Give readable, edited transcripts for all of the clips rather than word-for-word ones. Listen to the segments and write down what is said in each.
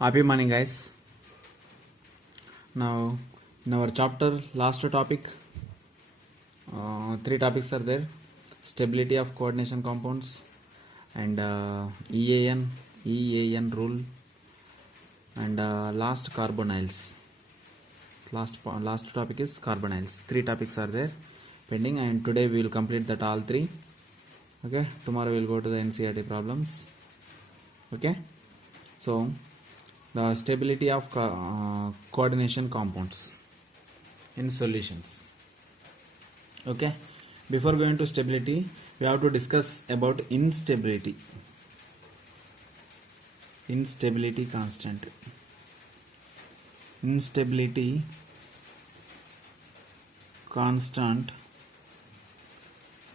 Happy morning, guys. Now, in our chapter, last topic, three topics are there: stability of coordination compounds, and EAN rule, and last carbonyls. Last topic is carbonyls. Three topics are there pending, and today we will complete that all three. Okay. Tomorrow we will go to the NCERT problems. Okay. So, the stability of coordination compounds in solutions. Okay, before going to stability, we have to discuss about instability constant. Instability constant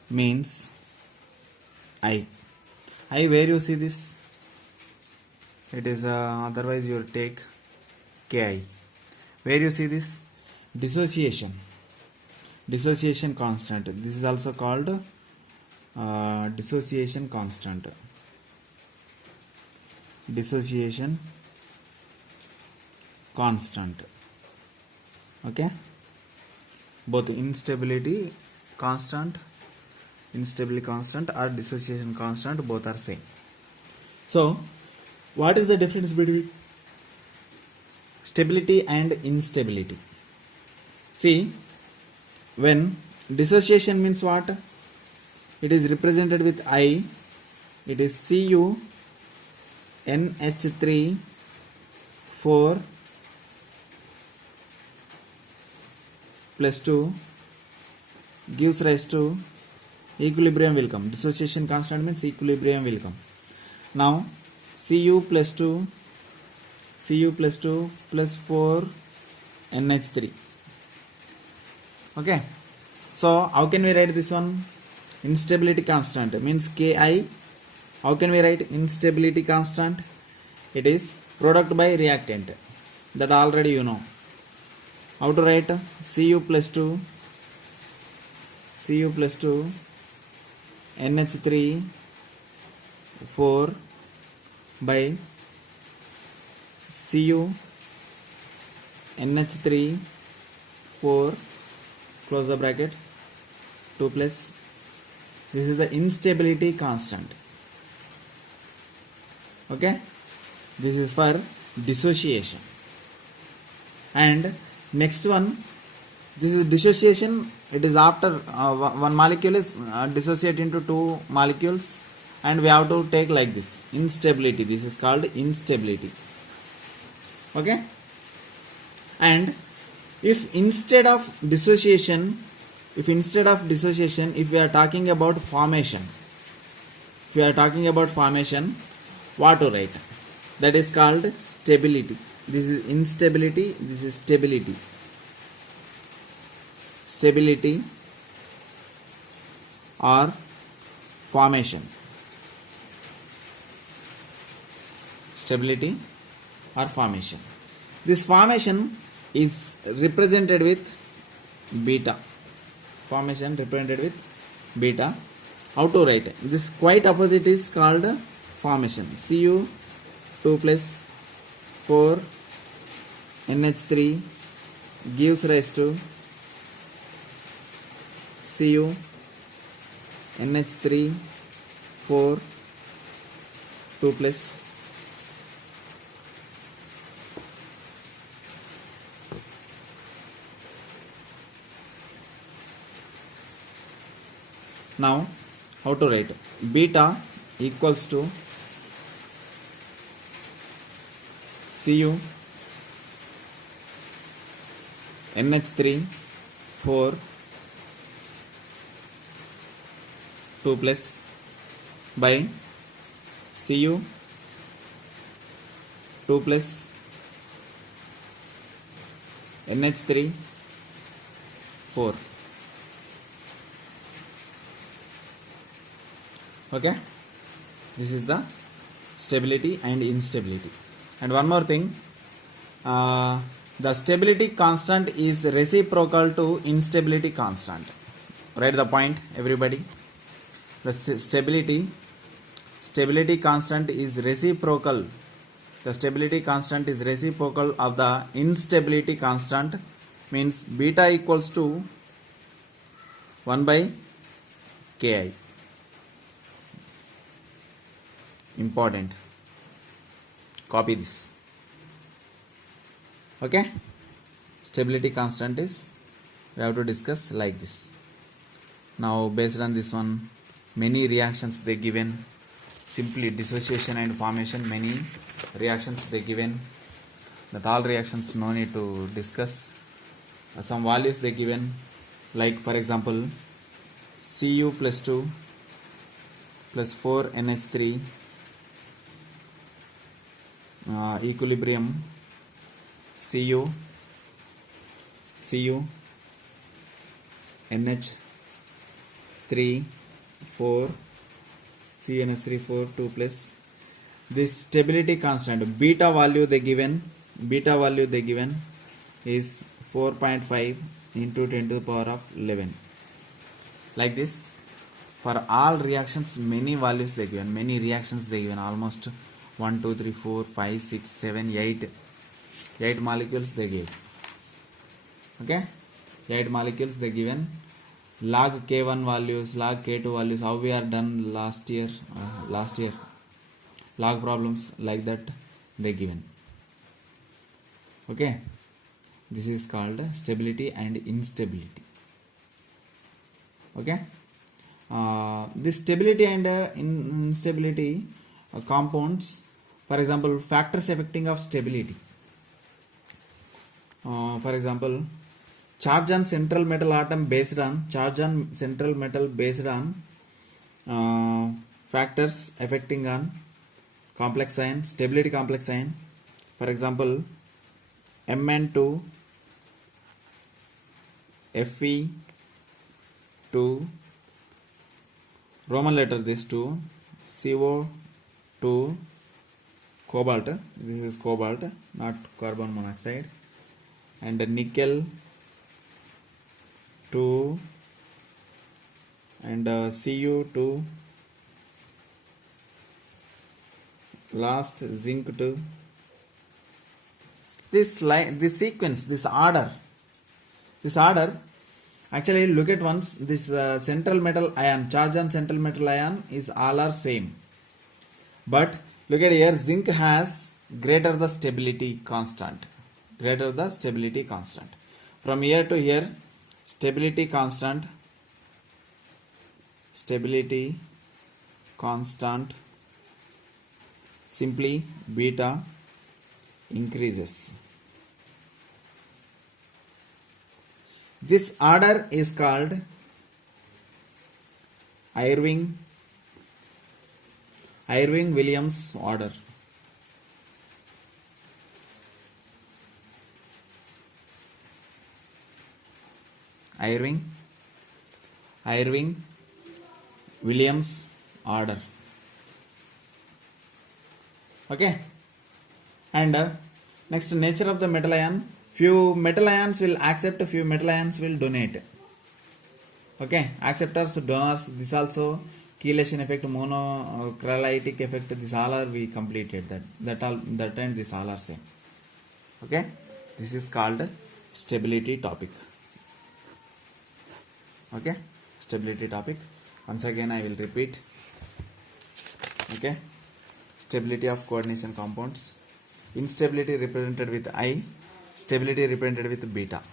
means I where you see this, it is otherwise you take Ki. Where you see this, dissociation constant, this is also called dissociation constant. Okay, both instability constant or dissociation constant, both are same. So what is the difference between stability and instability? See, when dissociation means what? It is represented with I. It is Cu NH3 4 plus 2 gives rise to equilibrium will come. Dissociation constant means equilibrium will come. Now Cu plus 2 plus 4 NH3. Okay, so how can we write this one? Instability constant means Ki. How can we write instability constant? It is product by reactant, that already you know. How to write? Cu plus 2 NH3 4 by Cu NH3 4 close the bracket 2 plus, this is the instability constant. Okay, this is for dissociation. And next one, this is dissociation. It is after one molecule is dissociate into two molecules, and we have to take like this, instability. This is called instability. Okay, and if instead of dissociation, if we are talking about formation, what to write? That is called stability. This is instability, this is stability. Stability or formation. Stability or formation. This formation is represented with beta. Formation represented with beta. How to write? This quite opposite is called formation. Cu 2 plus 4 NH3 gives rise to Cu NH3 4 2 plus now how to write? Beta equals to Cu NH3 4 2 plus by Cu 2 plus NH3 4. Okay, this is the stability and instability. And one more thing, the stability constant is reciprocal to instability constant. Write the point, everybody. The stability constant is reciprocal The stability constant is reciprocal of the instability constant, means beta equals to 1 by Ki. Important. Copy this. Okay. Stability constant is, we have to discuss like this. Now based on this one, many reactions they given, simply dissociation and formation, many reactions they given, that all reactions no need to discuss. Some values they given, like for example Cu plus 2 plus 4 NH3 equilibrium Cu NH3 4 CNH3 4 2 plus this stability constant beta value they given is 4.5 into 10 to the power of 11. Like this, for all reactions many values they given, many reactions they given, almost 1 2 3 4 5 6 7 8 molecules they gave. Okay, 8 molecules they given. Log K1 values, log K2 values, how we are done last year log problems, like that they given. Okay, this is called stability and instability. Okay, this stability and instability compounds, for example factors affecting of stability, for example charge on central metal atom based on factors affecting on complex ion, stability complex ion, for example Mn2 Fe2 Roman letter this 2 CO2 cobalt, this is cobalt not carbon monoxide, and nickel 2 and Cu2, last zinc 2. This sequence, this order, actually look at once, this central metal ion, charge on central metal ion is all are same, but look at here, zinc has greater the stability constant, from here to here stability constant simply beta increases. This order is called Irving-Williams order. Irving-Williams order. Okay, and next, nature of the metal ion. Few metal ions will accept, few metal ions will donate. Okay, acceptors, donors, this also chelation effect, monocrylatic effect, this all are we completed, that and this all are same. Okay, this is called stability topic. Okay, stability topic. Once again I will repeat. Okay, stability of coordination compounds. Instability represented with I, stability represented with beta.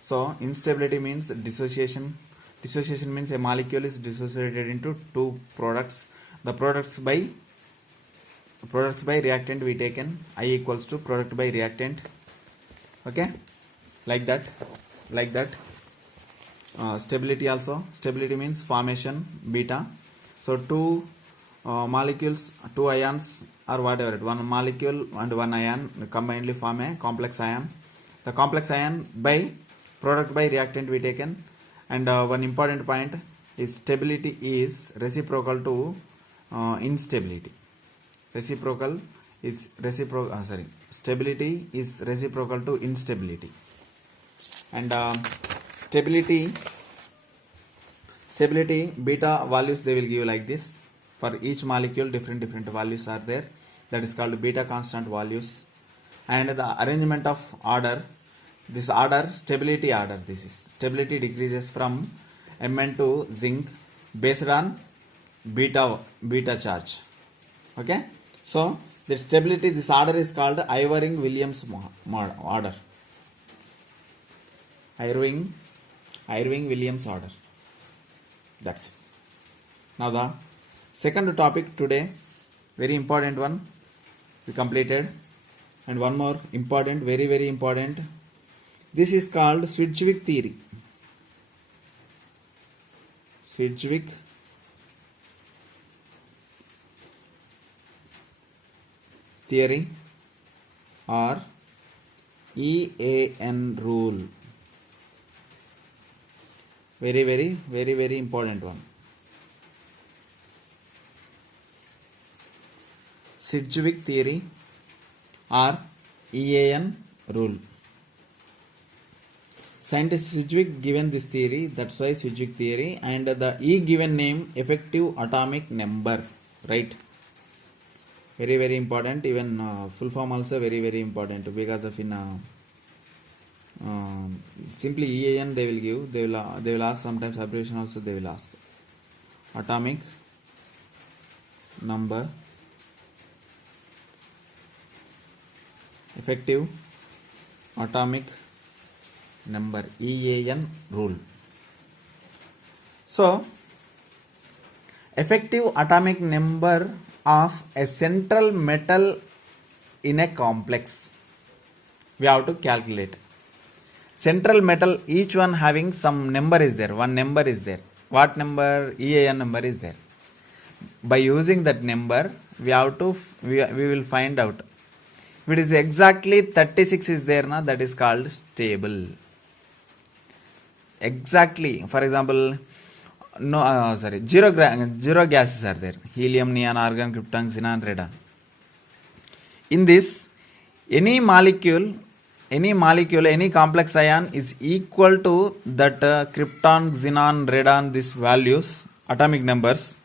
So instability means dissociation. Dissociation means a molecule is dissociated into two products. The products by reactant we taken I equals to product by reactant. Okay, like that. Stability also, stability means formation beta. So two molecules, two ions or whatever, one molecule and one ion combinedly form a complex ion. The complex ion by product by reactant we taken. And one important point is stability is reciprocal to instability. Stability is reciprocal to instability. And stability beta values they will give like this. For each molecule different values are there. that is called beta constant values. And the arrangement of order, this order, stability order, this is stability decreases from Mn to zinc based on beta charge. Okay, so the stability, this order is called Irving-Williams order. Irving-Williams order. That's it. Now the second topic today, very important one, we completed. And one more important, very very important, this is called Sedgwick theory. Sedgwick theory or EAN rule. Very important one. Sedgwick theory or EAN rule. Scientist Sedgwick given this theory, that's why Sedgwick theory, and the E given name effective atomic number, right? Very important. Even full form also very important, because of in simply EAN they will give, they will ask, sometimes abbreviation also they will ask. Atomic number, effective atomic number, EAN rule. So effective atomic number of a central metal in a complex, we have to calculate. Central metal, each one having some number is there, one number is there. What number? EAN number is there. By using that number, we will find out. If it is exactly 36 is there, na, that is called stable. Exactly, for example, zero gases are there: helium, neon, argon, krypton, xenon, radon. In this, any molecule, any complex ion is equal to that krypton, xenon, radon, these values, atomic numbers.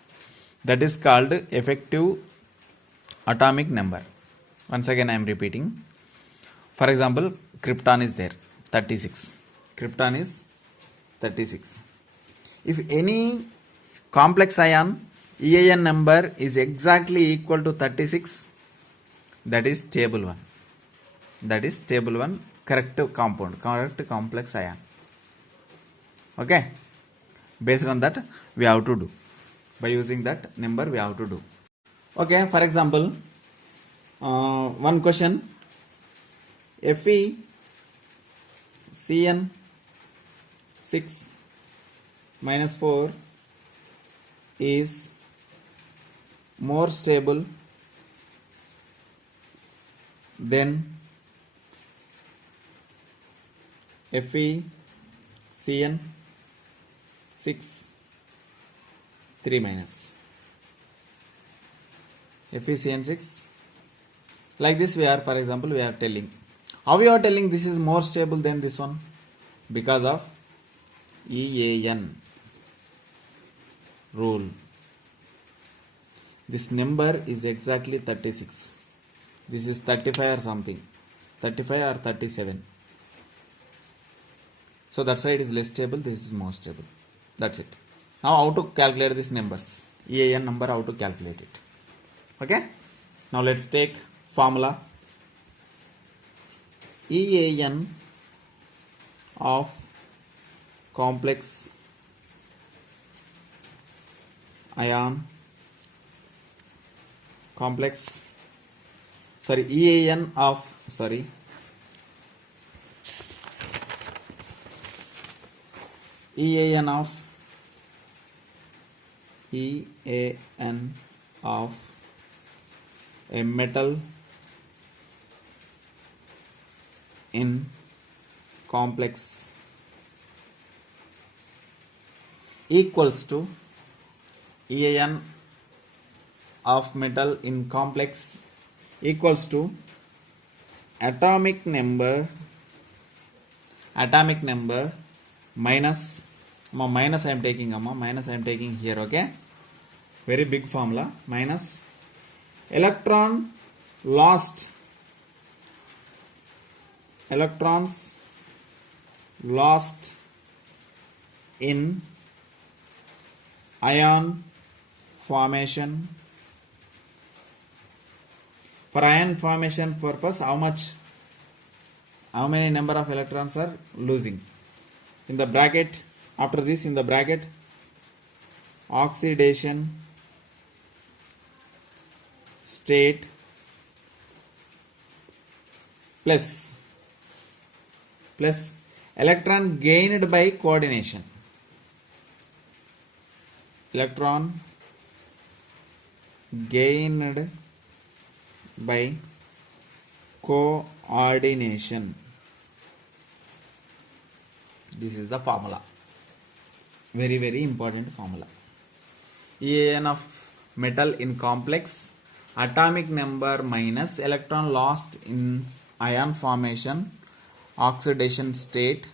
That is called effective atomic number. Once again I am repeating. For example, krypton is there, 36. Krypton is 36. If any complex ion EAN number is exactly equal to 36, that is stable one. That is stable one, correct compound, correct complex ion. Okay. Based on that, we have to do. By using that number, we have to do. Okay. For example, one question: FeCN6 minus 4 is more stable than FeCN6 3 minus. FeCN6, like this we are, for example, we are telling. How we are telling this is more stable than this one? Because of EAN rule. This number is exactly 36. This is 35 or something. 35 or 37. So that's why it is less stable. This is more stable. That's it. Now how to calculate these numbers? EAN number, how to calculate it? Okay. Now let's take formula. EAN of complex ion, EAN of a metal in complex equals to EAN of metal in complex equals to atomic number minus I am taking here, okay, very big formula, minus electron lost electrons lost in ion formation. For ion formation purpose, how many number of electrons are losing? In the bracket, after this, in the bracket, oxidation state plus electron gained by coordination. Electron gained by coordination. This is the formula. Very, very important formula. EAN of metal in complex, atomic number minus electron lost in ion formation, oxidation state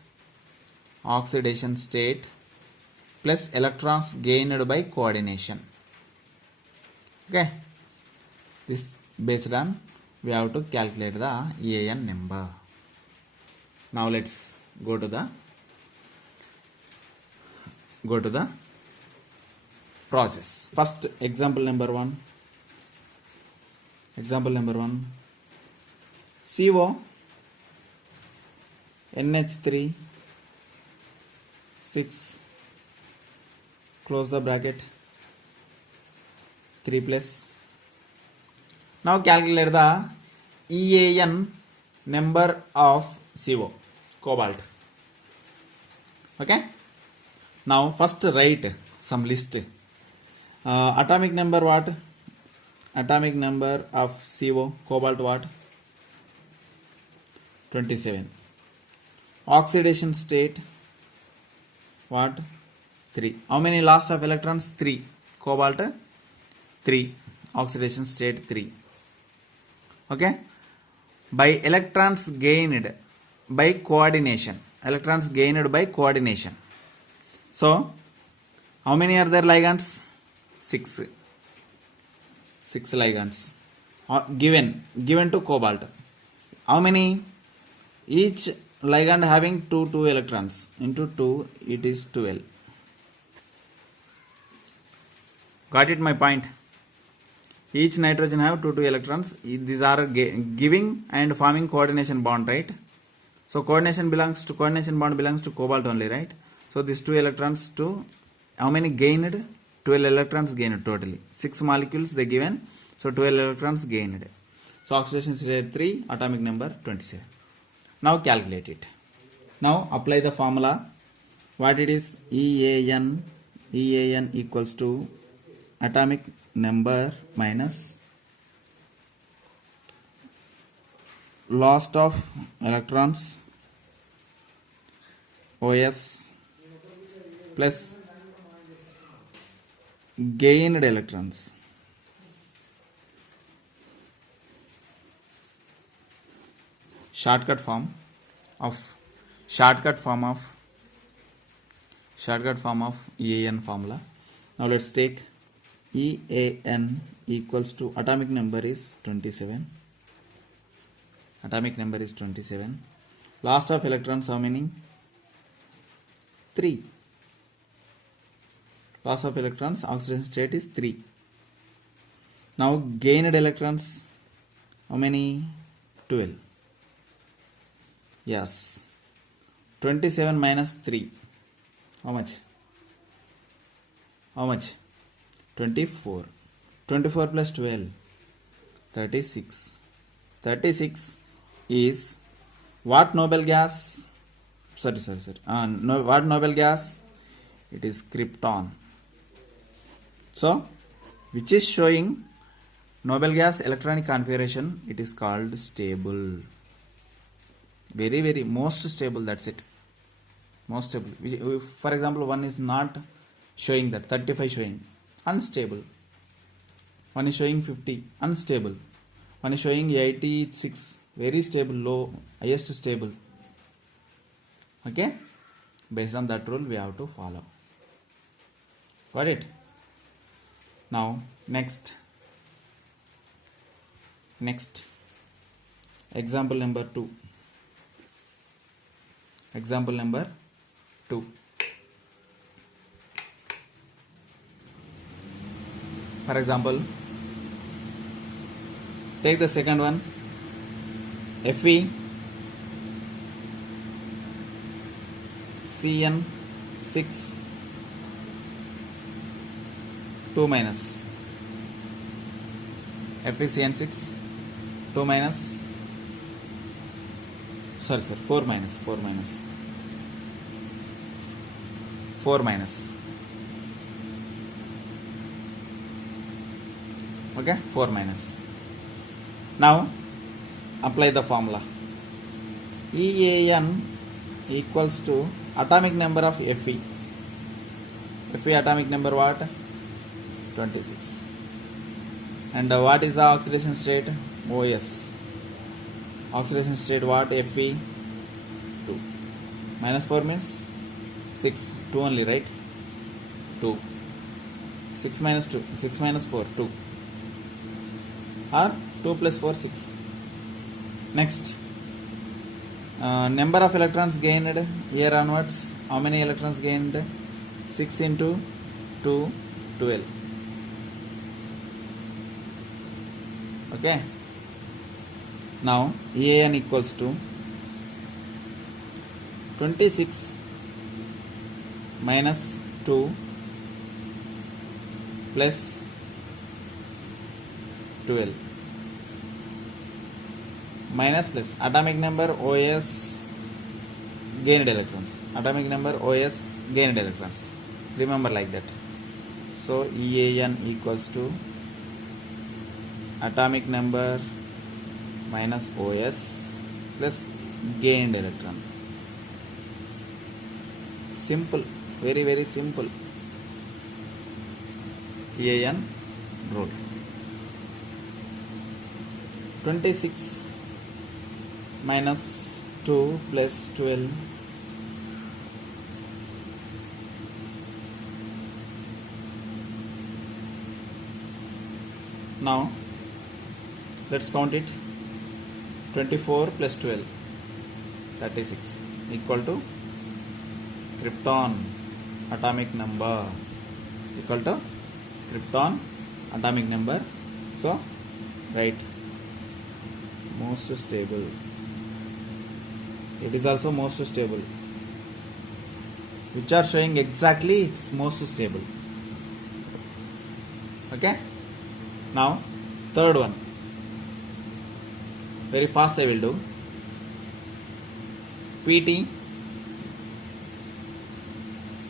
plus electrons gained by coordination. Okay, this based on we have to calculate the EAN number. Now let's go to the process. First, example number 1. CO NH3 6, close the bracket, 3 plus. Now calculate the EAN number of CO, cobalt. Okay. Now first write some list. Atomic number what? Atomic number of CO, cobalt what? 27. Oxidation state what? 3. How many loss of electrons? 3. Cobalt 3. Oxidation state 3. Okay. By electrons gained by coordination. So how many are there ligands? 6. 6 ligands given to cobalt. How many? Each ligand having 2 electrons into 2, it is 12. Got it my point? Each nitrogen have 2 electrons. These are giving and forming coordination bond, right? So coordination bond belongs to cobalt only, right? So these 2 electrons to how many gained? 12 electrons gained totally. 6 molecules they given. So 12 electrons gained. So oxidation state 3, atomic number 27. Now calculate it. Now apply the formula. What it is? EAN equals to atomic number minus loss of electrons OS plus gained electrons. Shortcut form of EAN formula. Now let's take EAN equals to atomic number is 27. Loss of electrons how many? 3. Loss of electrons, oxidation state is 3. Now gained electrons how many? 12. Yes. 27 minus 3. How much? 24. 24 plus 12. 36. 36 is what noble gas? Sorry. What noble gas? It is krypton. So, which is showing noble gas electronic configuration, it is called stable. Very, very most stable, that's it. Most stable. For example, one is not showing that, 35 showing, unstable. One is showing 50, unstable. One is showing 86, very stable, low, highest stable. Okay? Based on that rule, we have to follow. Got it? Now, next Next, example number 2. Example number 2. For example, take the second one. Fe Cn6 2 minus FeCN6 2 minus 4 minus 4 minus okay, 4 minus. Now apply the formula. EAN equals to atomic number of Fe. Fe atomic number what? 26. And what is the oxidation state? OS. Oxidation state what? Fe 2. Minus 4 means 6. 2 only, right? 2. 6 minus 2. 6 minus 4. 2. Or 2 plus 4, 6. Next, number of electrons gained here onwards. How many electrons gained? 6 into 2, 12. Okay. Now EAN equals to 26 minus 2 plus 12 minus plus atomic number OS gained electrons. Atomic number OS gained electrons. Remember like that. So EAN equals to atomic number minus OS plus gained electron. Simple, very very simple. EAN rule. 26 minus 2 plus 12 now let's count it. 24 plus 12 36 equal to krypton atomic number equal to krypton atomic number. So write most stable. It is also most stable, which are showing exactly it's most stable. Okay. Now third one, very fast I will do. PT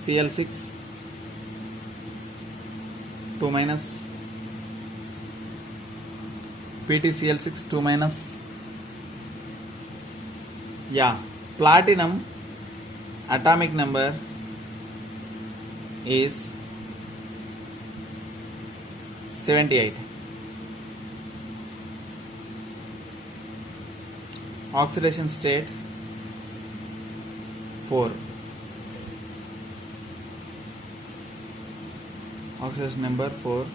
Cl6 2 minus PtCl6 2 minus, yeah, platinum atomic number is 78. Oxidation state 4. Oxidation number 4.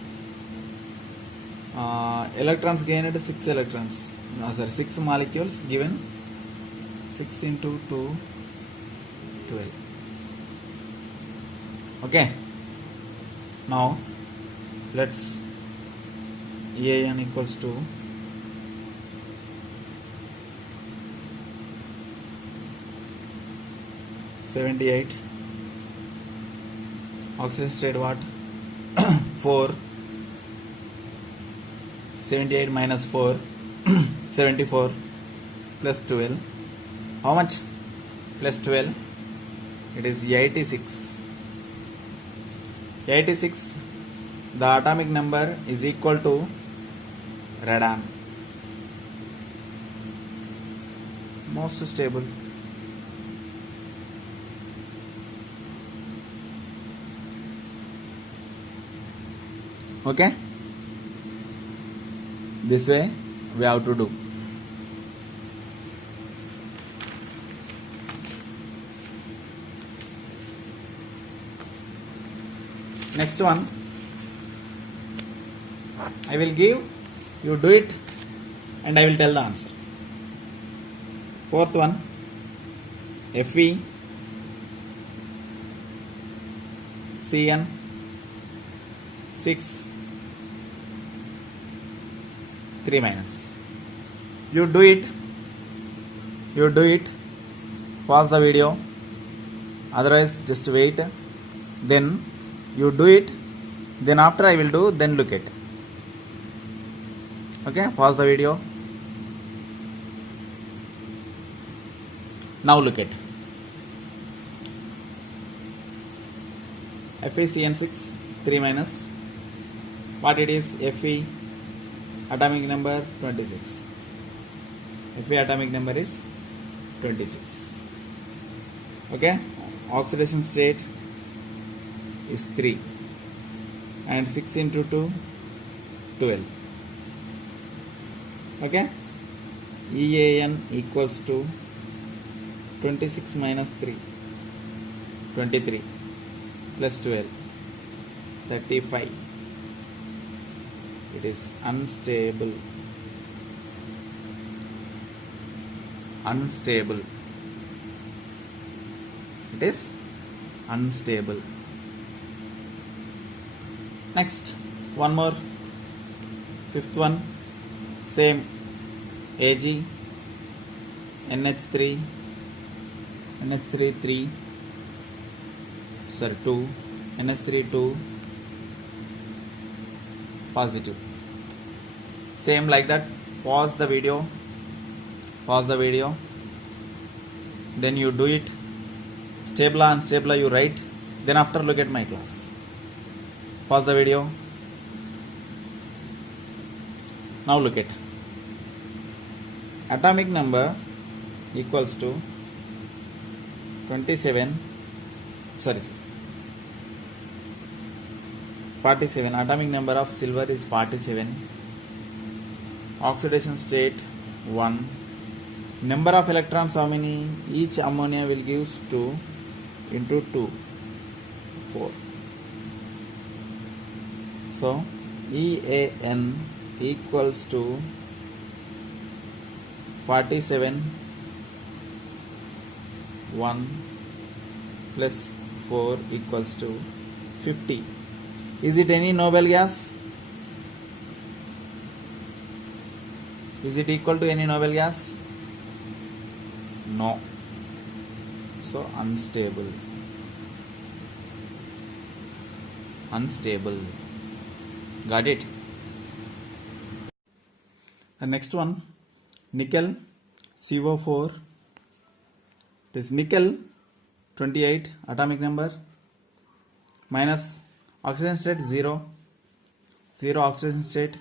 Electrons gained 6 electrons. 6 molecules given. 6 into 2, 12. Okay. Now let's EAN equals to 78. Oxidation state what? 4. 78 minus 4 74 plus 12. How much? Plus 12. It is 86. 86. The atomic number is equal to radon. Most stable. Okay. This way we have to do. Next one I will give, you do it and I will tell the answer. Fourth one, Fe Cn 6 3 minus. You do it, pause the video, otherwise just wait, then you do it, then after I will do, then look at. Okay, pause the video. Now look at FeCN6 3 minus, what it is? Fe atomic number 26. Fe atomic number is 26. Okay, oxidation state is 3 and 6 into 2 12. Okay, EAN equals to 26 minus 3 23 plus 12 35. It is unstable. It is unstable. Next, one more, fifth one, same, Ag NH3 3 2 NH3 2 positive. Same like that. Pause the video, then you do it. Stable or unstable you write, then after look at my class. Pause the video. Now look at atomic number equals to 47 47. Atomic number of silver is 47. Oxidation state 1. Number of electrons how many? Each ammonia will give 2 into 2 4. So EAN equals to 47 1 plus 4 equals to 50. Is it any noble gas? Is it equal to any noble gas? No. So unstable. Got it? The next one, nickel CO4. It is nickel 28 atomic number minus oxidation state 0 oxidation state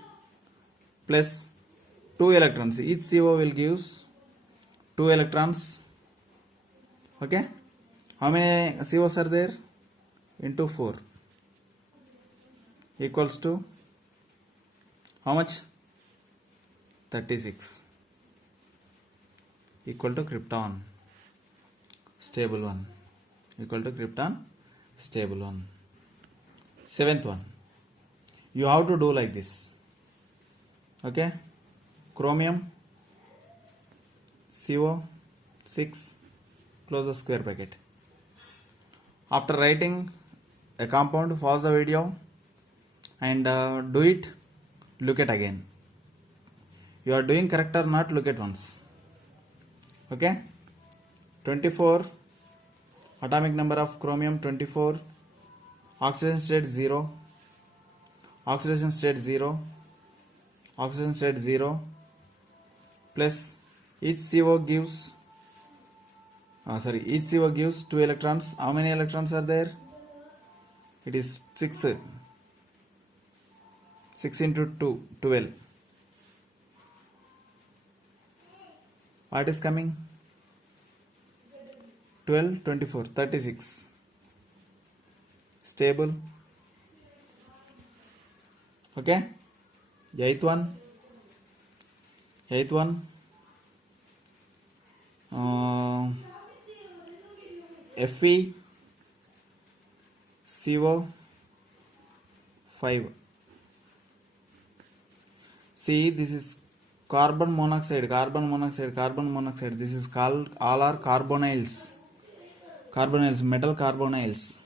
plus 2 electrons. Each CO will give 2 electrons. Okay, how many COs are there? Into 4 equals to how much? 36. Equal to krypton stable 1. Equal to krypton stable 1. Seventh one, you have to do like this. Okay, chromium CO6, close the square bracket. After writing a compound, pause the video and do it. Look at again. You are doing correct or not, look at once. Okay, 24 atomic number of chromium 24. Oxidation state 0 oxidation state 0 plus each CO gives each CO gives 2 electrons. How many electrons are there? It is 6 into 2 12. What is coming? 12 24 36. Stable. Okay, eighth one Fe CO5. See, this is carbon monoxide, carbon monoxide, carbon monoxide. This is called, all are carbonyls. Carbonyls, metal carbonyls.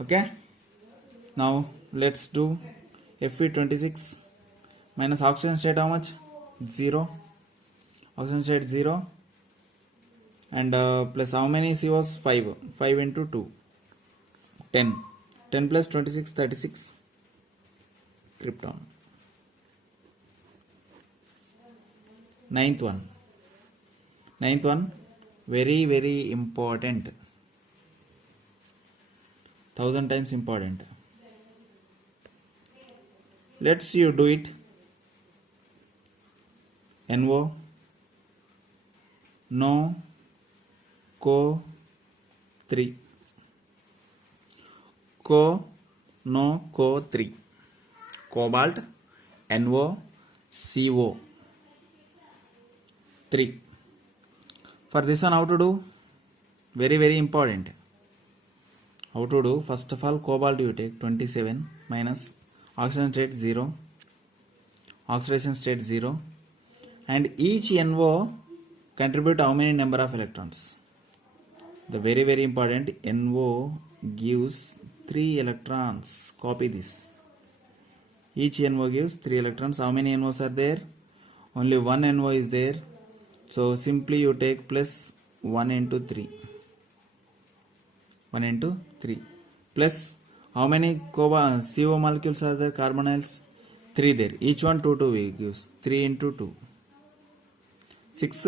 Okay. Now let's do Fe26 minus oxygen state how much? 0. Oxygen state 0. And plus how many COs? 5. 5 into 2. 10. 10 plus 26, 36. Krypton. Ninth one. Very, very important. 1000 times important. Let's you do it. NO, no, CO 3. No, CO 3. Cobalt, NO, CO 3. For this one, how to do? Very, very important. How to do? First of all, cobalt you take 27 minus oxygen state 0, oxidation state 0, and each NO contribute how many number of electrons? The very, very important, NO gives 3 electrons. Copy this. Each NO gives 3 electrons. How many NOs are there? Only one NO is there. So simply you take plus 1 into 3. 1 into 3. Plus how many CO molecules are there? Carbonyls? 3 there. Each one 2 2 gives 3 into 2. 6.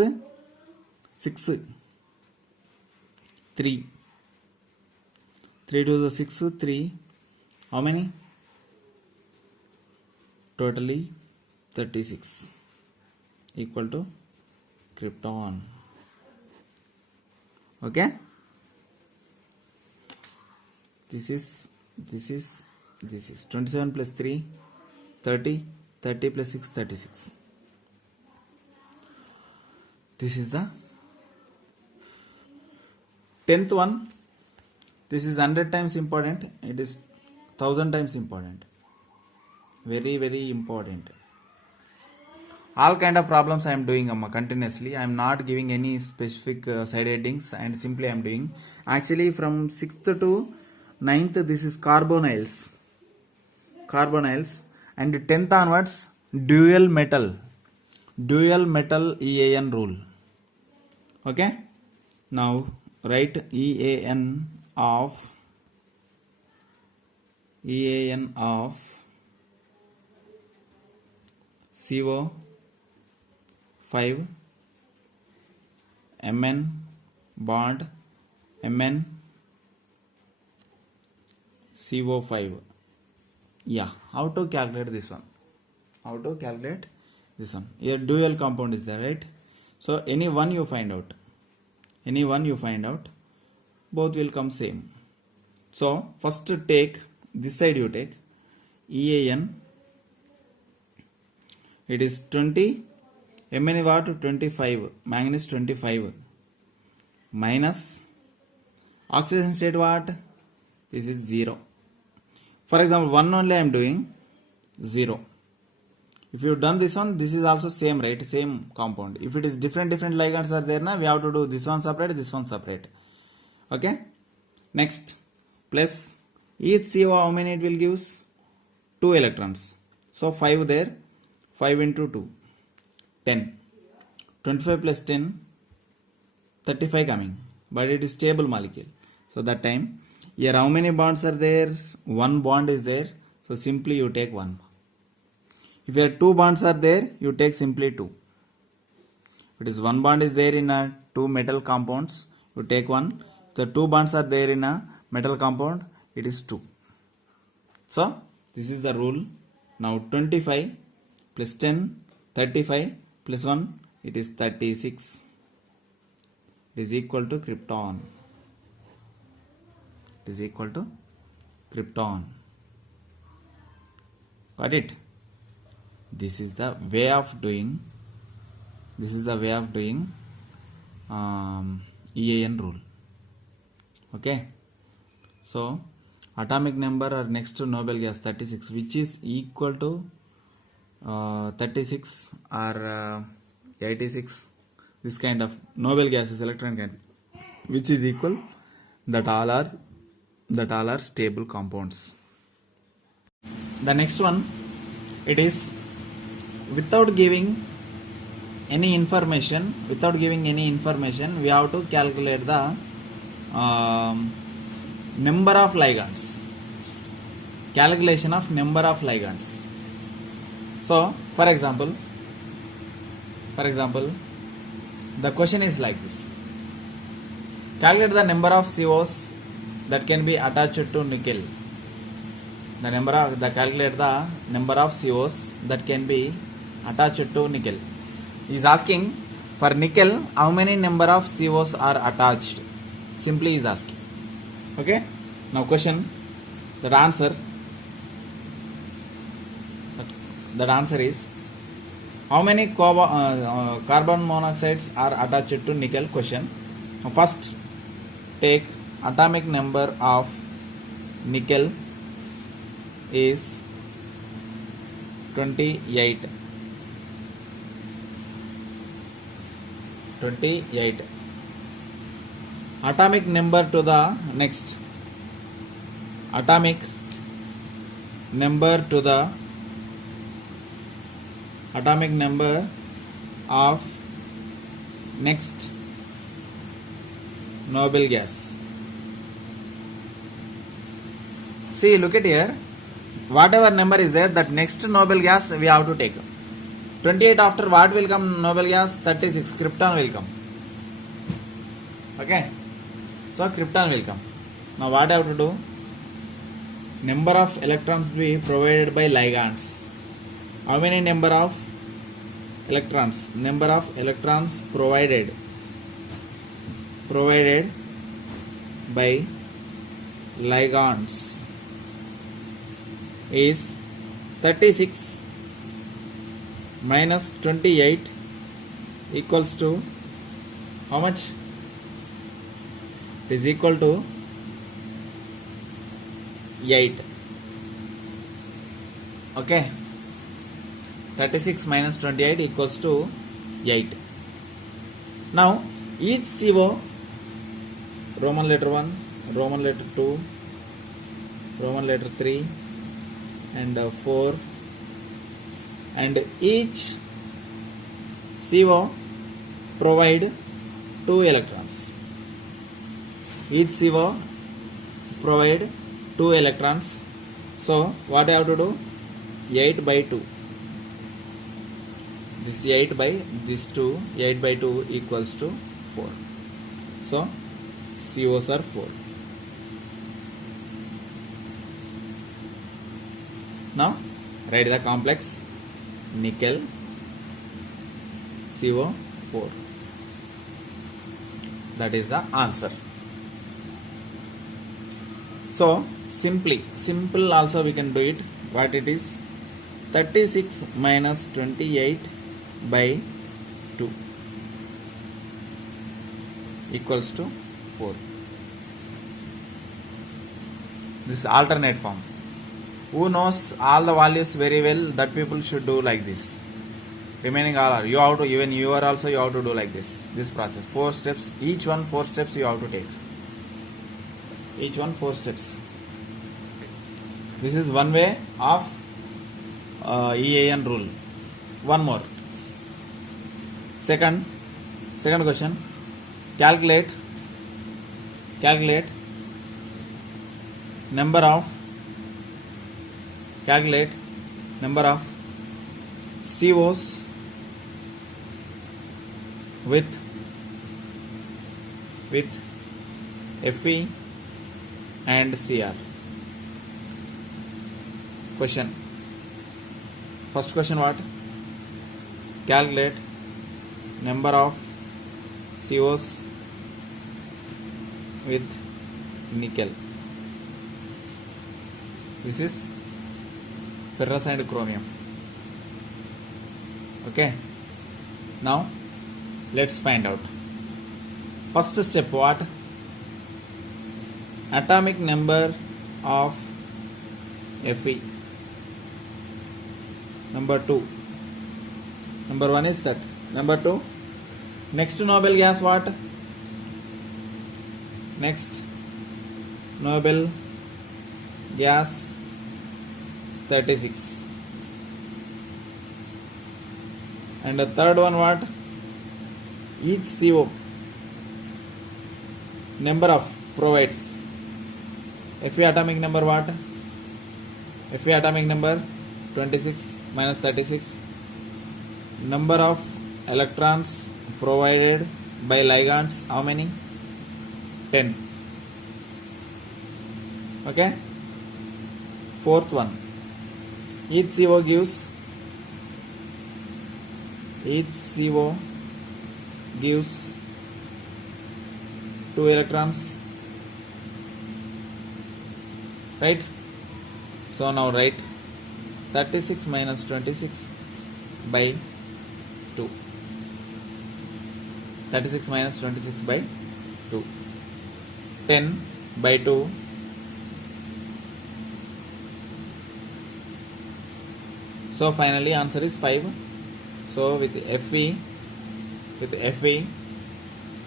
3. 3 to the 6, 3. How many? Totally 36. Equal to krypton. Okay? This is 27 plus 3, 30, 30 plus 6, 36. This is the 10th one. This is 100 times important. It is 1000 times important. Very, very important. All kind of problems I am doing continuously. I am not giving any specific side headings, and simply I am doing. Actually from 6th to 9th this is carbonyls, and 10th onwards dual metal EAN rule. Okay. Now write EAN of CO5 Mn bond Mn CO5. Yeah, how to calculate this one? Here dual compound is there, right? So any one you find out. Both will come same. So first take this side, you take EAN. It is 20. Mn what? 25. Manganese 25. Minus oxidation state what? This is 0. For example, 1 only I am doing 0. If you have done this one, this is also same, right? Same compound. If it is different ligands are there, we have to do this one separate. Okay. Next, plus each CO how many it will gives? 2 electrons. So 5 there. 5 into 2. 10. 25 plus 10. 35 coming. But it is stable molecule. So that time, here how many bonds are there? 1 bond is there. So simply you take 1. If here 2 bonds are there, you take simply 2. If it is 1 bond is there in a 2 metal compounds, you take 1. The 2 bonds are there in a metal compound, it is 2. So this is the rule. Now 25 plus 10, 35 plus 1, it is 36. It is equal to krypton. Got it? This is the way of doing. EAN rule. Okay. So atomic number or next to noble gas 36, which is equal to 36 or 86, this kind of noble gases electron can, which is equal, that all are stable compounds. The next one, it is without giving any information, we have to calculate the number of ligands. Calculation of number of ligands. So, for example, the question is like this: calculate the number of COs that can be attached to nickel. Calculate the number of COs that can be attached to nickel. He is asking for nickel how many number of COs are attached. Simply is asking. Okay. Now question. That answer is how many carbon monoxides are attached to nickel. Question. Now first take atomic number of nickel is 28. Atomic number to the next. Atomic number of next noble gas. See, look at here. Whatever number is there, that next noble gas we have to take. 28 after what will come noble gas? 36. Krypton will come. Okay. So krypton will come. Now what I have to do? Number of electrons be provided by ligands. How many number of electrons? Number of electrons provided by ligands is 36 minus 28 equals to how much? It is equal to 8. Okay. 36 minus 28 equals to 8. Now each CO, Roman letter 1, Roman letter 2, Roman letter 3 and 4, and each CO provide 2 electrons. Each CO provide 2 electrons. So what I have to do? 8 by 2. This 8 by this 2, 8 by 2 equals to 4. So COs are 4. Now write the complex nickel CO4. That is the answer. So simple also we can do it. What it is? 36 minus 28 by 2 equals to 4. This is alternate form. Who knows all the values very well, that people should do like this. Remaining all are, you have to, even you are also, you have to do like this process. 4 steps, each one 4 steps you have to take. Each one 4 steps. This is one way of EAN rule. One more. Second question. Calculate number of COs with Fe and Cr. Question. First question what? Calculate number of COs with nickel. This is ferrous and chromium. Okay. Now let's find out. First step what? Atomic number of Fe. Number 2. Number 1 is that. Number 2. Next noble gas what? Next noble gas 36. And the third one what? Each CO number of provides. Fe atomic number what? Fe atomic number 26 minus 36. Number of electrons provided by ligands how many? 10. Okay. Fourth one. Each CO gives 2 electrons, right? So now write 36 minus 26 by 2. 36 minus 26 by 2. 10 by 2. So finally answer is 5. So with Fe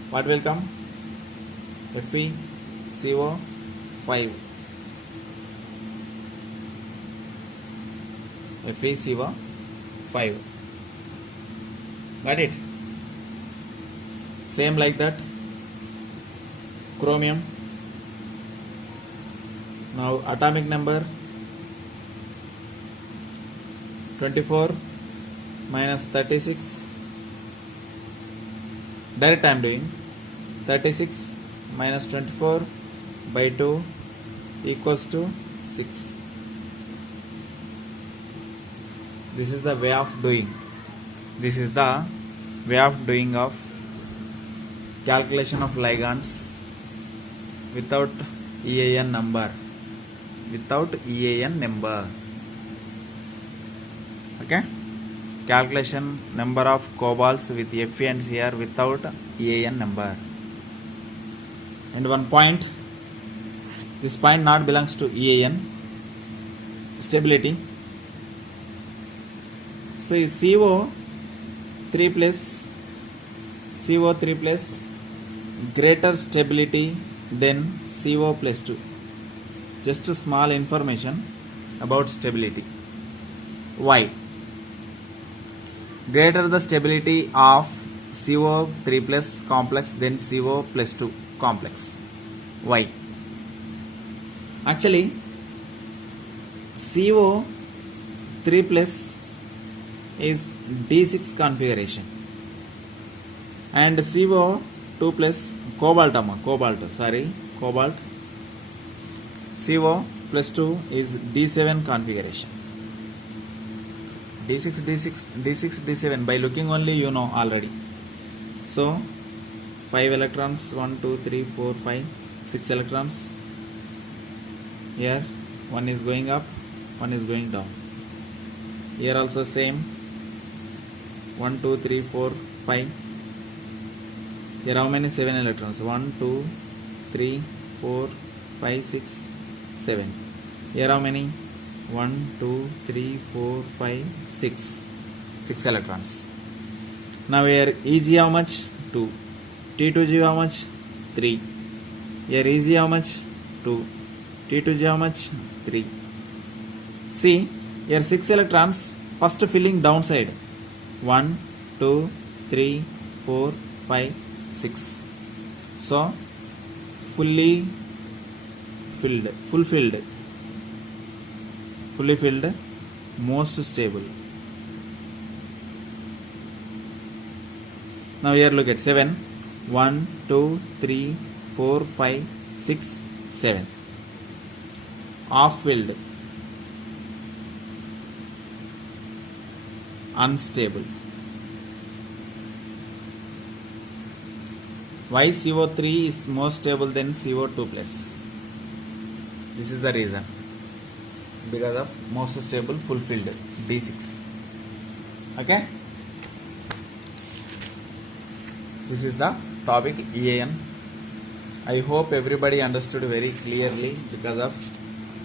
what will come? FeCO5. FeCO5. Got it? Same like that. Chromium. Now atomic number 24 minus 36. Direct I am doing. 36 minus 24 by 2 equals to 6. This is the way of doing. This is the way of doing of calculation of ligands without EAN number. Okay. Calculation number of cobalts with Fe and Cr without EAN number. And one point, this point not belongs to EAN. Stability. So CO3 plus greater stability than CO plus 2. Just a small information about stability. Why? Greater the stability of CO3 plus complex than CO plus 2 complex. Why? Actually, CO3 plus is D6 configuration and CO2 plus cobalt CO plus 2 is D7 configuration. D6 by looking only you know already. So 5 electrons, 1 2 3 4 5 6 electrons. Here one is going up, one is going down. Here also same, 1 2 3 4 5. Here how many? 7 electrons, 1 2 3 4 5 6 7. Here how many? 1 2 3 4 5 6 electrons. Now here Eg how much? 2. T2G how much? 3. Here Eg how much? 2. T2G how much? 3. See, here 6 electrons, first filling downside. 1 2 3 4 5 6. So fully filled, most stable. Now here look at 7. 1 2 3 4 5 6 7. Half filled, unstable. Why CO3 is more stable than CO2 plus? This is the reason. Because of most stable fulfilled D6. Okay. This is the topic EAN. I hope everybody understood very clearly because of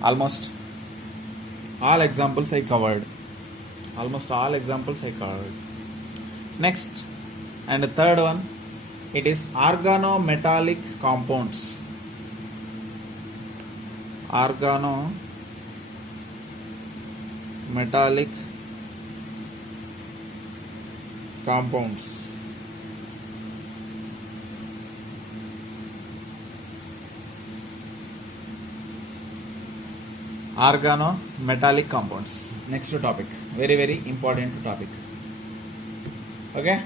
almost all examples I covered. Almost all examples I covered. Next, and the third one, it is organometallic compounds. Organometallic compounds. Organometallic compounds. Next topic, very very important topic. Okay.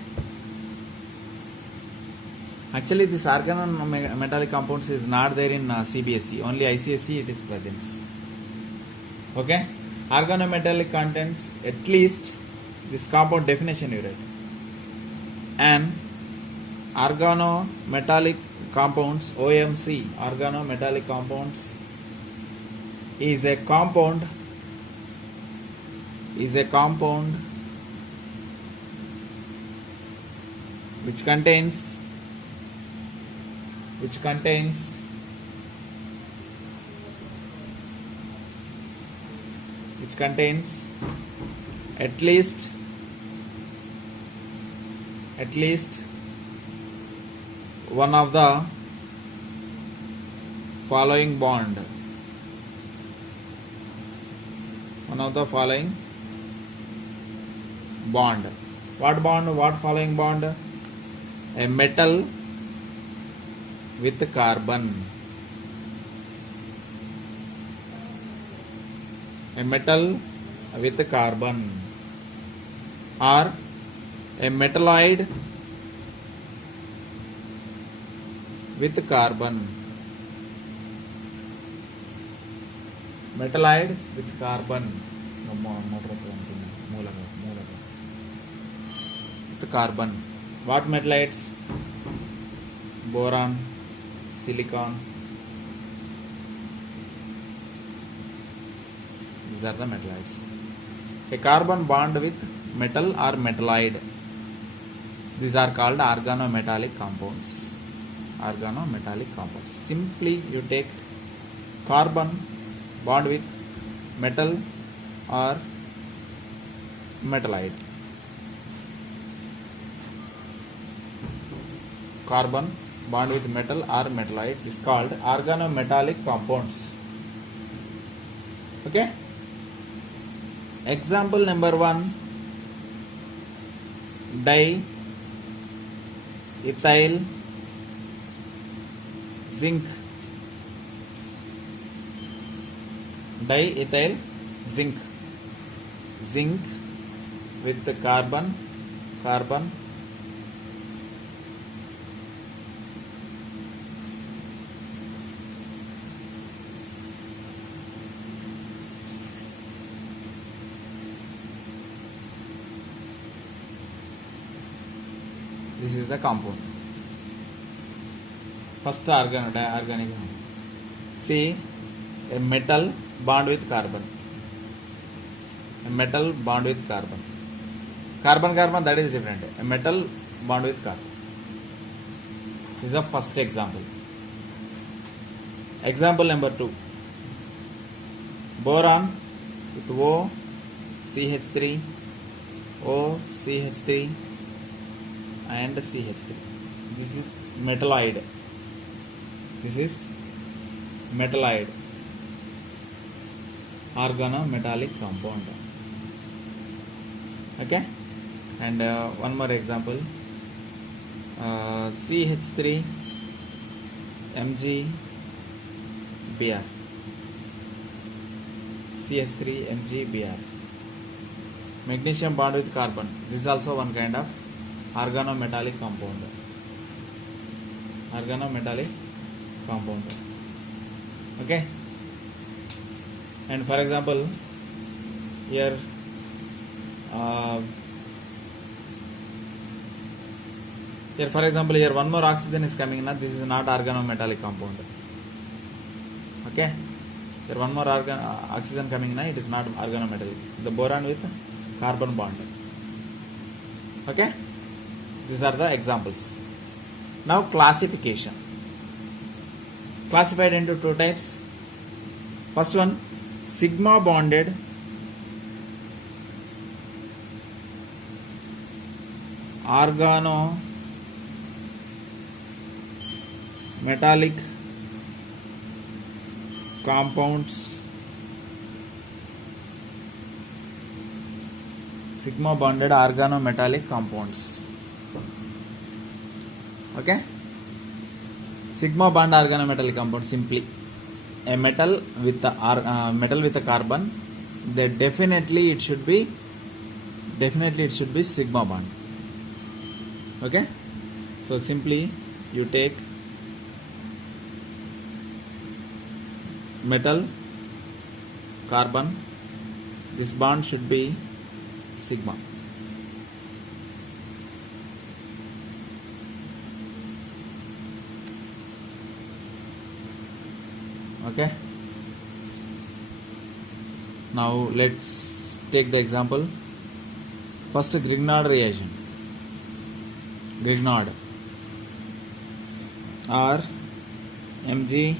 Actually, this organometallic compounds is not there in CBSE. Only ICSE it is present. Okay. Organometallic contents, at least this compound definition you write. And organometallic compounds, OMC, organometallic compounds, is a compound which contains at least one of the following bond. What bond? What following bond? A metal with carbon. A metal with carbon, or a metalloid with carbon. Metalloid with carbon. With carbon. What metalloids? Boron, silicon. These are the metalloids. A carbon bond with metal or metalloid. These are called organometallic compounds. Simply you take carbon bond with metal or metalloid. Carbon bond with metal or metalloid is called organometallic compounds. Okay. Example number 1, diethyl zinc. Diethyl zinc. Zinc with the carbon. This is the compound. First organic. See, a metal bond with carbon. A metal bond with carbon. Carbon, that is different. A metal bond with carbon. This is the first example. Example number 2. Boron with OCH3, OCH3 and CH3. This is metalloid. Organometallic compound. Okay. And one more example. CH3 MgBr. CH3 MgBr. Magnesium bond with carbon. This is also one kind of organometallic compound. Okay. And for example, here one more oxygen is coming. This is not organometallic compound. Okay. Here one more oxygen coming. It is not organometallic. The boron with carbon bond. Okay. These are the examples. Now classification. Classified into 2 types. First one, sigma bonded organo metallic compounds, sigma bonded organometallic compounds. Okay, sigma bond organometallic compound, simply a metal with a carbon, that definitely it should be sigma bond. Okay, so simply you take metal, carbon, this bond should be sigma. Okay, now let's take the example. First, Grignard reaction. Grignard or MgX,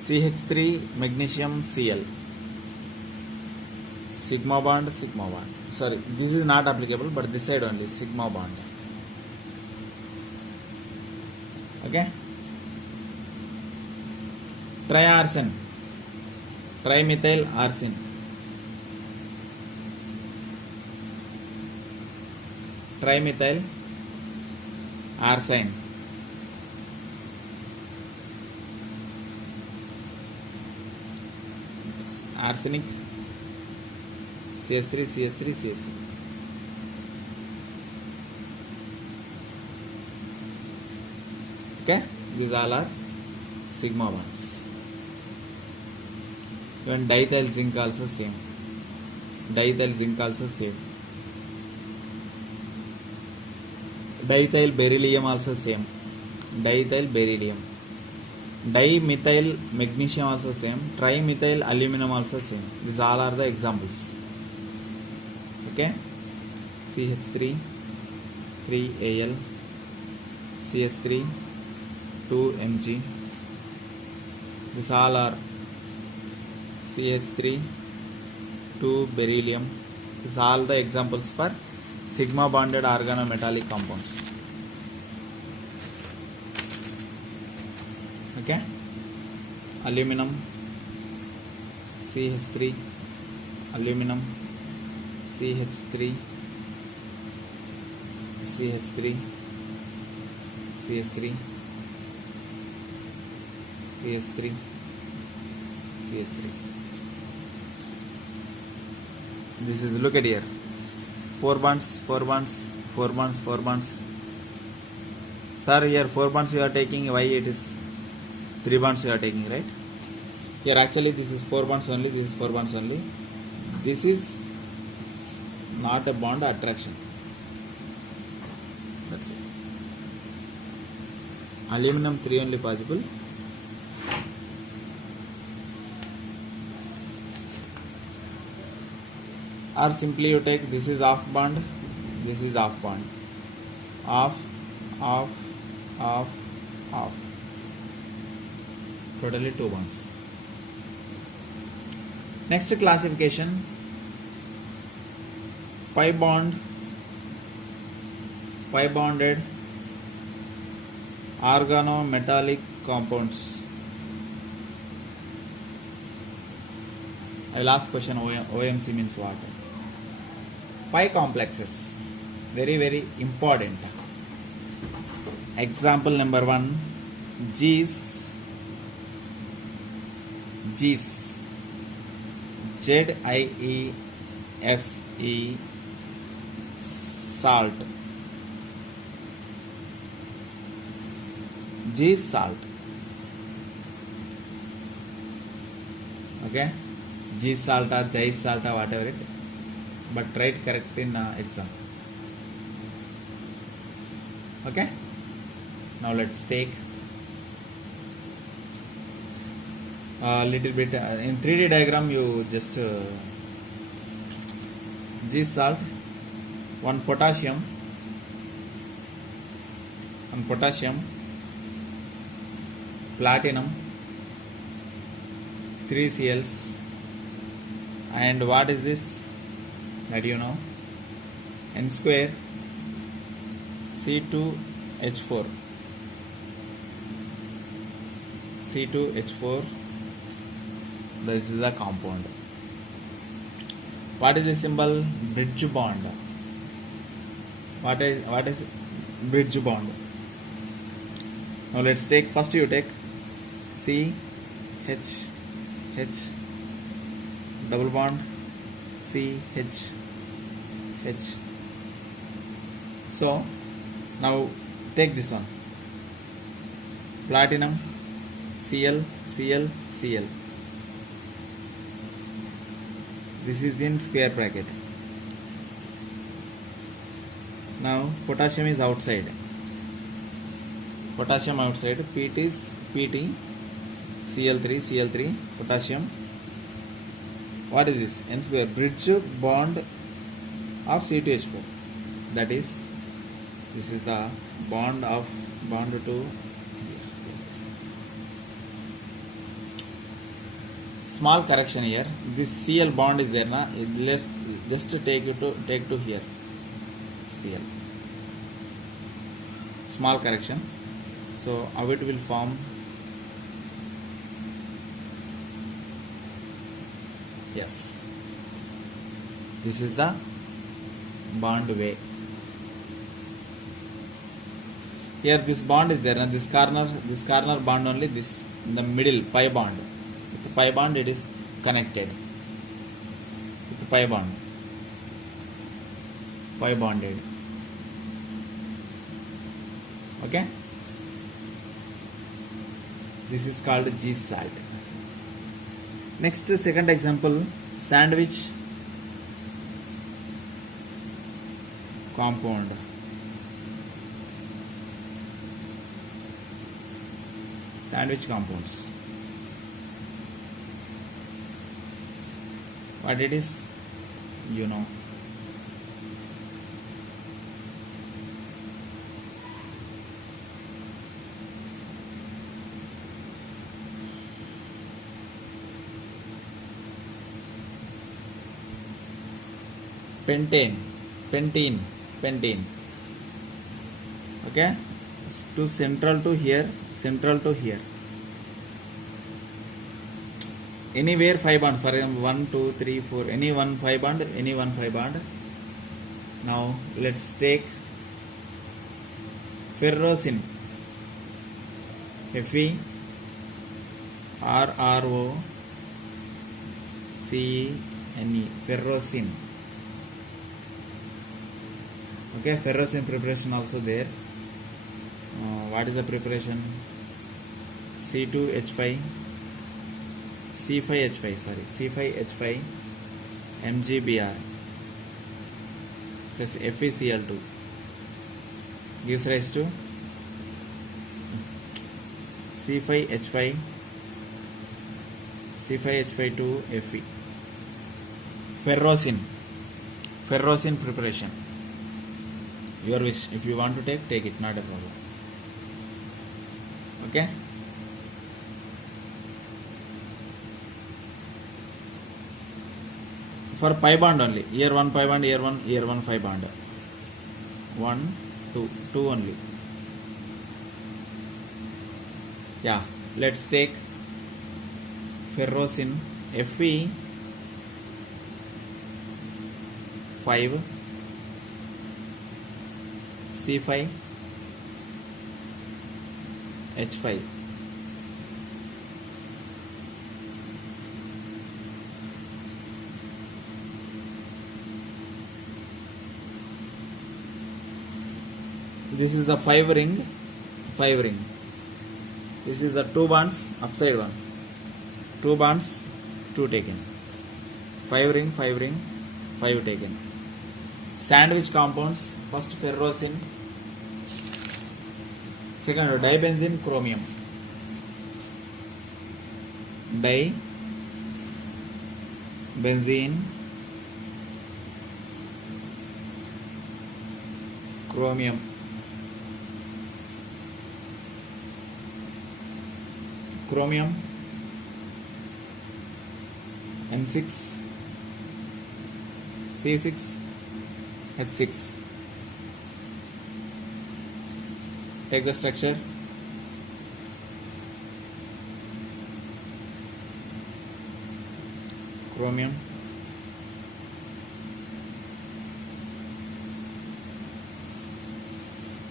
CH3 magnesium Cl, sigma bond. Sorry, this is not applicable, but this side only, sigma bond. Okay, triarsen, trimethyl arsine, trimethyl arsine, arsenic, CH3. Okay, these all are sigma bonds. Even diethyl zinc also same. Diethyl beryllium also same. Dimethyl magnesium also same. Trimethyl aluminum also same. These all are the examples. Okay, CH3 3Al, CH3 2Mg. These all are CH3 2 beryllium. These are all the examples for sigma bonded organometallic compounds. Okay, aluminum, CH3, aluminum, CH3, CH3, CH3, CH3, CH3. This is, look at here, 4 bonds. Sir, here 4 bonds you are taking, why it is 3 bonds you are taking, right? Here actually this is 4 bonds only, this is 4 bonds only. This is not a bond attraction. That's it. Aluminum 3 only possible. Or simply you take, this is off bond, this is off bond. Off. Totally 2 bonds. Next classification, pi bonded organometallic compounds. I will ask question, OMC means what? Pi complexes, very important. Example number 1, Gs, ZIESE, salt. G salt. Okay, G salt or J salt or whatever it, but write correct in exam. Okay, now let's take a little bit in 3D diagram. You just G salt, 1 potassium, platinum, 3 Cls, and what is this? That you know, N square C2H4. C2H4. This is a compound. What is the symbol? Bridge bond. What is bridge bond? Now let's take, first you take C H H double bond C H H. So now take this one, platinum Cl Cl Cl. This is in square bracket. Now potassium is outside. Potassium outside. PT is PT. Cl3 potassium. What is this? N square, bridge bond of C2H4. That is, this is the bond to. Small correction here. This Cl bond is there na. Let's just take to here. Cl. Small correction. So how it will form? Yes. This is the bond way. Here this bond is there, and this corner bond only, this in the middle pi bond. With the pi bond it is connected. With the pi bond. Pi bonded. Okay? This is called G salt. Next, second example, sandwich compound. Sandwich compounds. What it is, you know. Pentene. Okay, to central to here. Anywhere 5 bond, for example 1, 2, 3, 4, any one 5 bond. Now let's take ferrocene. Fe RROCENE, ferrocene. Okay, ferrocene preparation also there. What is the preparation? C2H5 C5H5 MgBr plus FeCl2 gives rise to C5H5 to Fe. Ferrocene preparation. Your wish. If you want to take it, not a problem. Okay. For pi bond only. Here one pi bond, here one pi bond. 1, 2 only. Yeah. Let's take ferrocene Fe 5 C5 H5. This is the 5 ring. This is the 2 bonds, upside one. 2 bonds, 2 taken. 5 ring, 5 taken. Sandwich compounds. First ferrocene. Second dibenzene chromium. Dibenzene chromium. N6 C6 H6. Take the structure. Chromium.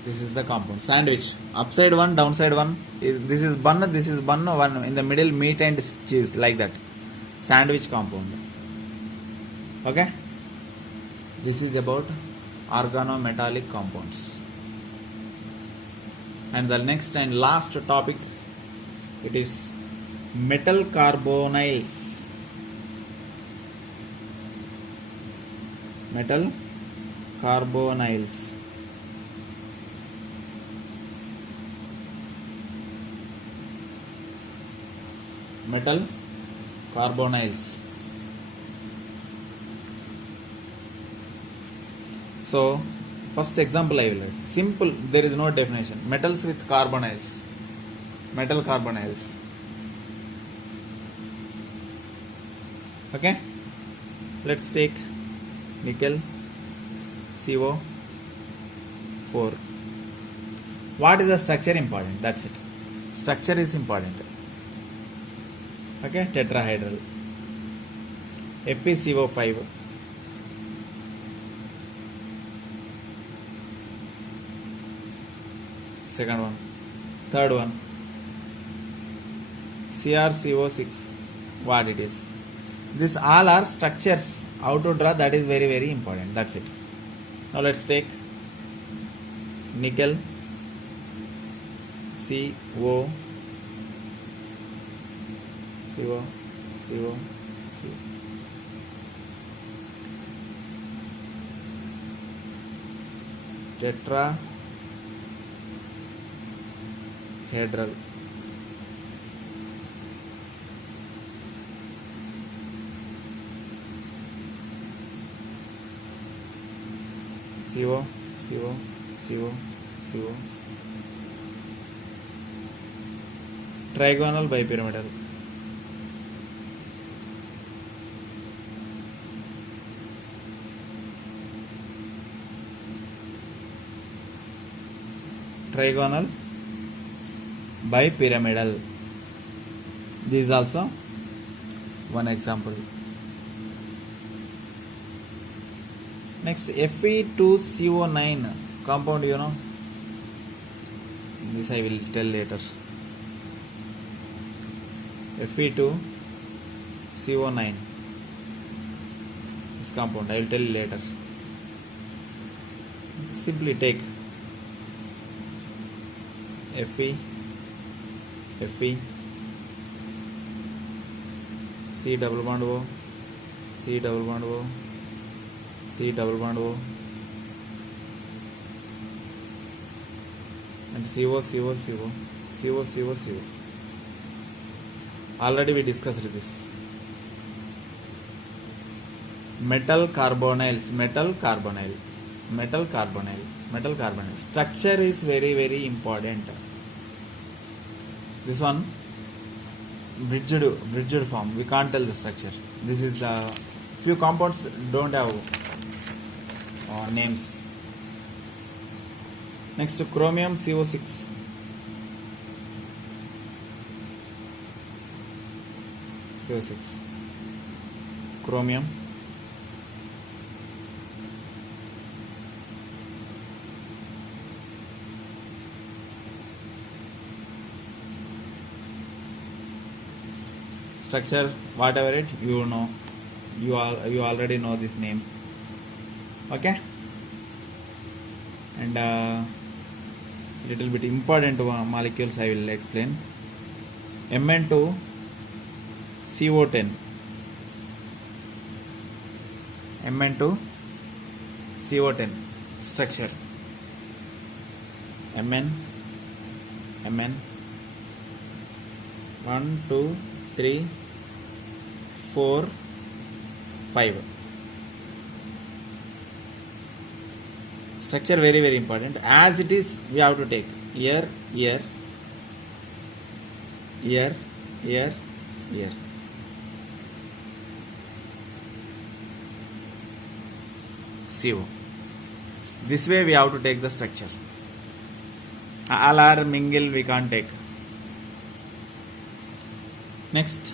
This is the compound. Sandwich. Upside one, downside one. This is bun, one. In the middle, meat and cheese, like that. Sandwich compound. Okay? This is about organometallic compounds. And the next and last topic, it is metal carbonyls. Metal carbonyls. Metal carbonyls. So, first example I will write. Simple, there is no definition. Metals with carbonyls. Metal carbonyls. Okay? Let's take nickel CO4. What is the structure important? That's it. Structure is important. Okay, tetrahedral. FeCO5. Second one. Third one. CrCO6. What it is? These all are structures. How to draw, that is very, very important. That's it. Now let's take nickel CO. Tetrahedral. CO. Trigonal bipyramidal. Trigonal bipyramidal. This is also one example. Next, Fe2CO9 compound, you know. This I will tell later. Fe2CO9. This compound I will tell later. Simply take Fe, C double bond O, C double bond O, C double bond O, and CO. Already we discussed this. Metal carbonyl. Structure is very, very important. This one, bridged form. We can't tell the structure. This is the few compounds don't have names. Next, chromium CO6. Chromium. Structure, whatever it, you know, you already know this name. Okay, and little bit important molecules I will explain. Mn2 CO10. Mn2 CO10 structure. Mn 1 2 3 4 5. Structure very, very important. As it is, we have to take here, CO. This way we have to take the structure. All are mingle, we can't take. Next,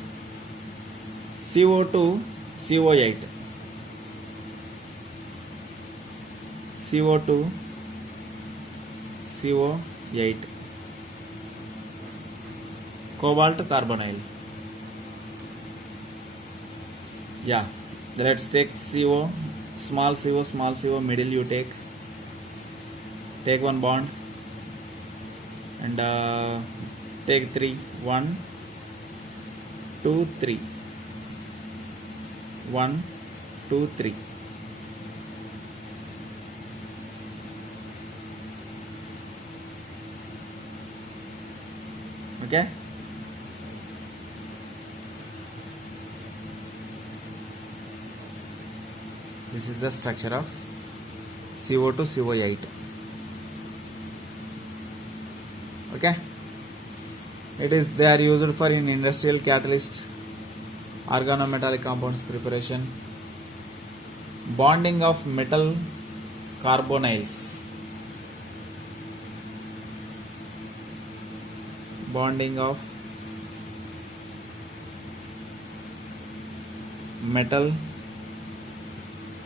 CO2, CO8. CO2, CO8. Cobalt carbonyl. Yeah, let's take CO, small CO, middle you take one bond and take 3, 1, 2, 3, 1, 2, 3. Okay. This is the structure of CO2, CO8. Okay. They are used for in industrial catalyst, organometallic compounds preparation, bonding of metal carbonyls, bonding of metal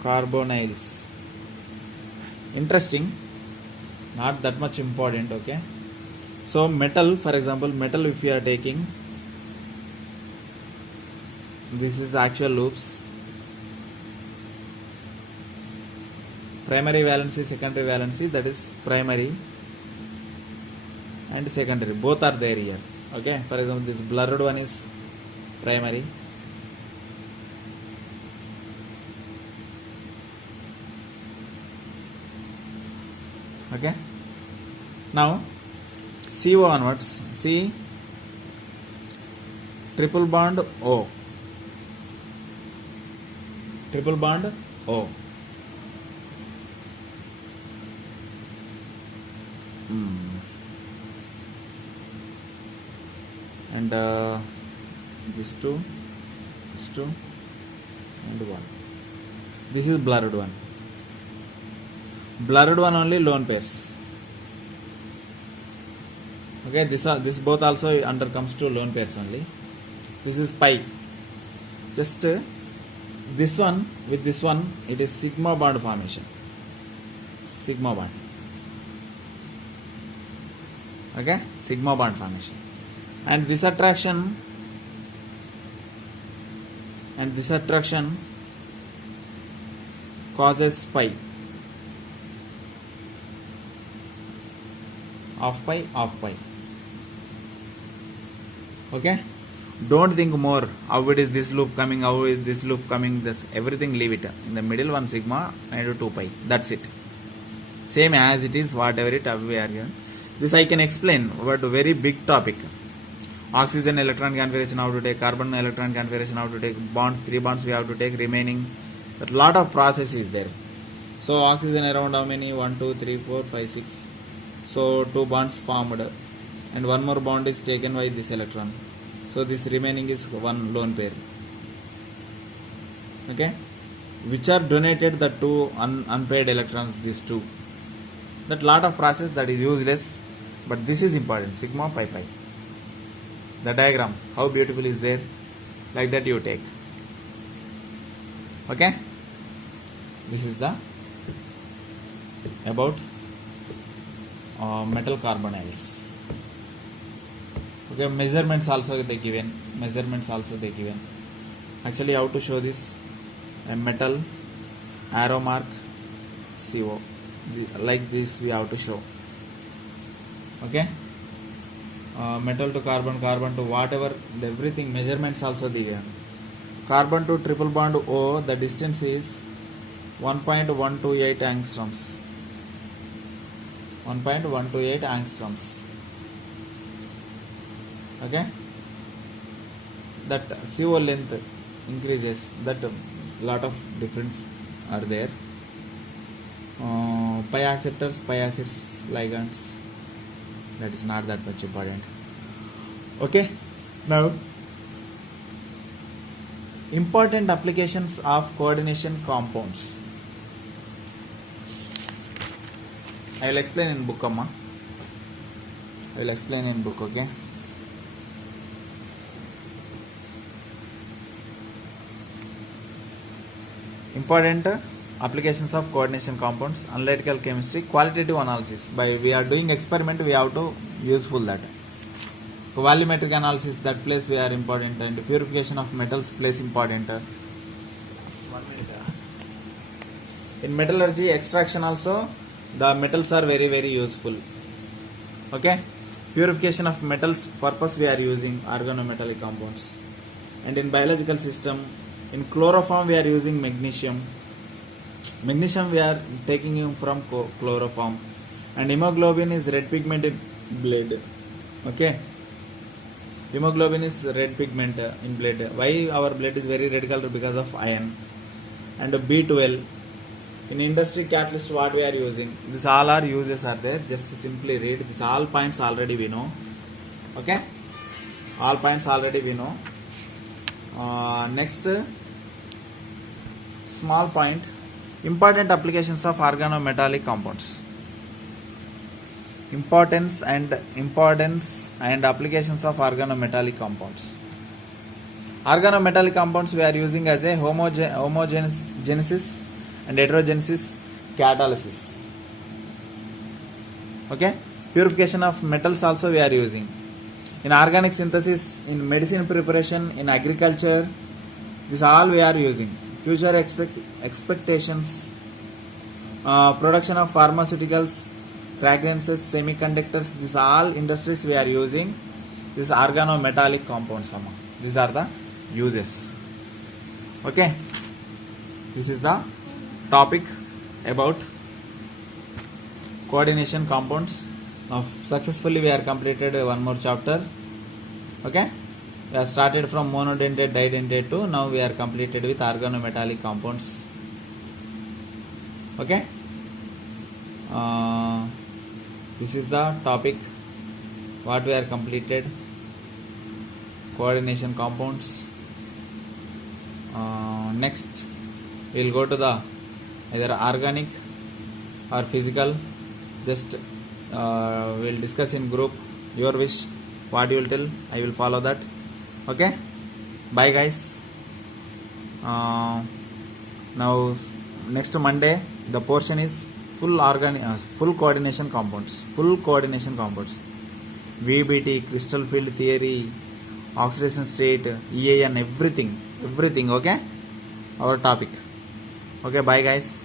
carbonyls. Interesting, not that much important. Okay, so metal, for example, metal, if you are taking, this is actual loops, primary valency, secondary valency, that is primary and secondary, both are there here. Okay, for example, this blurred one is primary, okay. Now CO onwards, C, triple bond O, triple bond O. And this two, and one. This is blurred one. Blurred one only lone pairs. Okay, this both also under comes to lone pairs only. This is pi. Just this one with this one, it is sigma bond formation. Sigma bond. Okay, sigma bond formation. And this attraction causes pi. Off pi, off pi. Okay, don't think more how it is this loop coming, how is this loop coming, this everything leave it. In the middle one sigma and 2 pi, that's it. Same as it is, whatever it we are given. This I can explain, but very big topic. Oxygen electron configuration how to take, carbon electron configuration how to take, bonds, 3 bonds we have to take remaining. But lot of process is there. So oxygen around how many? 1, 2, 3, 4, 5, 6. So 2 bonds formed and one more bond is taken by this electron. So this remaining is one lone pair. Okay, which are donated the 2 unpaired electrons, these 2. That lot of process that is useless, but this is important. Sigma pi pi. The diagram, how beautiful is there? Like that you take. Okay, this is the about metal carbonyls. Okay, measurements also they given. Actually, how to show this? A metal, arrow mark, CO. Like this we have to show. Okay, metal to carbon, carbon to whatever, everything measurements also given. Carbon to triple bond O, the distance is 1.128 angstroms. 1.128 angstroms. Okay, that CO length increases, that lot of difference are there. Pi acceptors, pi acids, ligands, that is not that much important. Okay, now important applications of coordination compounds. I will explain in book, amma. I will explain in book, okay? Important applications of coordination compounds, analytical chemistry, qualitative analysis. By we are doing experiment, we have to useful that. Volumetric analysis, that place we are important, and purification of metals place important. 1 minute. In metallurgy extraction also, the metals are very very useful. Okay, purification of metals purpose we are using organometallic compounds. And in biological system, in chloroform we are using magnesium. Magnesium we are taking from chloroform. And hemoglobin is red pigment in blood. Okay, hemoglobin is red pigment in blood. Why our blood is very red color? Because of iron. And B12. In industry catalyst, what we are using? These all are uses are there. Just simply read. These all points already we know. Okay, all points already we know. Next, small point, important applications of organometallic compounds. Importance and applications of organometallic compounds. Organometallic compounds we are using as a homogenesis and heterogenesis catalysis. Okay, purification of metals also we are using. In organic synthesis, in medicine preparation, in agriculture, this all we are using. Future expectations, production of pharmaceuticals, fragrances, semiconductors, these all industries we are using. This organometallic compounds. These are the uses. Okay, this is the topic about coordination compounds. Now successfully we are completed one more chapter. Okay, we have started from monodentate, didentate to now we are completed with organometallic compounds. Okay, this is the topic what we are completed, coordination compounds. Next we will go to the either organic or physical. Just we'll discuss in group. Your wish, what you will tell, I will follow that. Okay, bye guys. Now next Monday the portion is full coordination compounds. VBT, crystal field theory, oxidation state, EAN, everything. Okay, our topic. Okay, bye guys.